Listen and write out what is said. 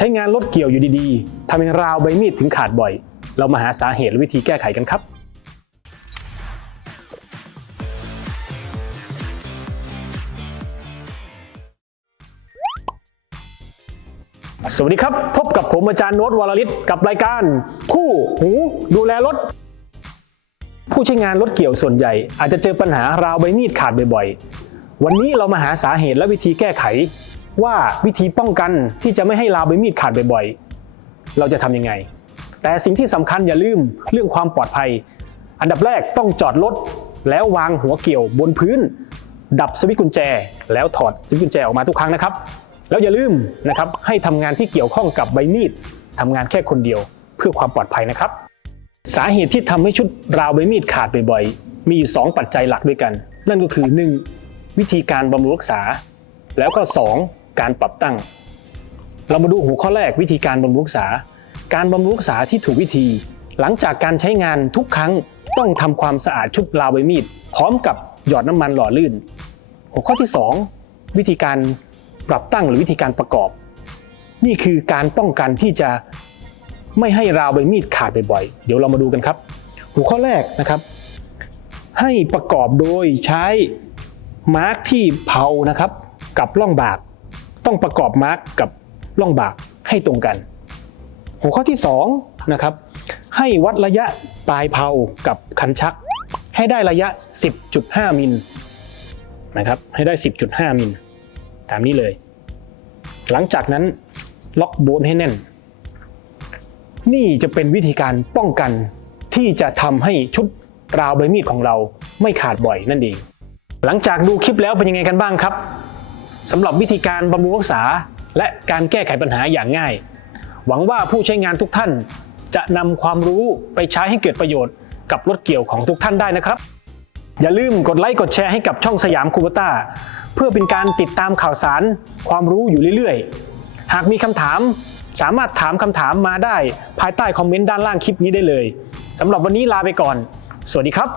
ใช้งานรถเกี่ยวอยู่ดีๆทำให้ราวใบมีดถึงขาดบ่อย เรามาหาสาเหตุและวิธีแก้ไขกันครับสวัสดีครับ พบกับผมอาจารย์โน้ตวรลิศกับรายการ คู่หูดูแลรถ ผู้ใช้งานรถเกี่ยวส่วนใหญ่ อาจจะเจอปัญหาราวใบมีดขาดบ่อยๆ วันนี้เรามาหาสาเหตุและวิธีแก้ไข ว่าวิธีป้องกันที่จะไม่ให้ราวใบมีดขาดบ่อยๆ เราจะทำยังไง แต่สิ่งที่สำคัญอย่าลืมเรื่องความปลอดภัย อันดับแรกต้องจอดรถแล้ววางหัวเกี่ยวบนพื้น ดับสวิตช์กุญแจ แล้วถอดสวิตช์กุญแจออกมาทุกครั้งนะครับ แล้วอย่าลืมนะครับให้ทำงานที่เกี่ยวข้องกับใบมีดทำงานแค่คนเดียวเพื่อความปลอดภัยนะครับ สาเหตุที่ทำให้ชุดราวใบมีดขาดบ่อยๆ มีอยู่ 2 ปัจจัยหลักด้วยกัน นั่นก็คือ 1. วิธีการบำรุงรักษา แล้วก็ 2. การปรับตั้ง เรามาดูหัวข้อแรกวิธีการบำรุงรักษา การบำรุงรักษาที่ถูกวิธี หลังจากการใช้งานทุกครั้งต้องทำความสะอาดชุดราวใบมีด พร้อมกับหยอดน้ำมันหล่อลื่น หัวข้อที่ 2 วิธีการปรับตั้งหรือวิธีการประกอบ นี่คือการป้องกันที่จะไม่ให้ราวใบมีดขาดบ่อยๆ เดี๋ยวเรามาดูกันครับ หัวข้อแรกนะครับ ให้ประกอบโดยใช้มาร์กที่เผานะครับ กับร่องบาก ต้องประกอบมาร์กกับร่องบากให้ตรงกัน หัวข้อที่2นะครับให้วัดระยะปลายเผากับคันชัก ให้ได้ระยะ 10.5 มิลนะครับให้ได้ 10.5 มิลตามนี้เลย หลังจากนั้นล็อกโบนให้แน่น นี่จะเป็นวิธีการป้องกันที่จะทำให้ชุดราวใบมีดของเราไม่ขาดบ่อยนั่นเอง หลังจากดูคลิปแล้วเป็นยังไงกันบ้างครับ สำหรับวิธีการบำรุงรักษา และการแก้ไขปัญหาอย่างง่าย หวังว่าผู้ใช้งานทุกท่าน จะนำความรู้ไปใช้ให้เกิดประโยชน์กับรถเกี่ยวของทุกท่านได้นะครับ อย่าลืมกดไลค์กดแชร์ให้กับช่องสยามคูเบต้าเพื่อเป็นการติดตามข่าวสาร ความรู้อยู่เรื่อยๆ หากมีคำถาม สามารถถามคำถามมาได้ ภายใต้คอมเมนต์ด้านล่างคลิปนี้ได้เลยสำหรับวันนี้ลาไปก่อน สวัสดีครับ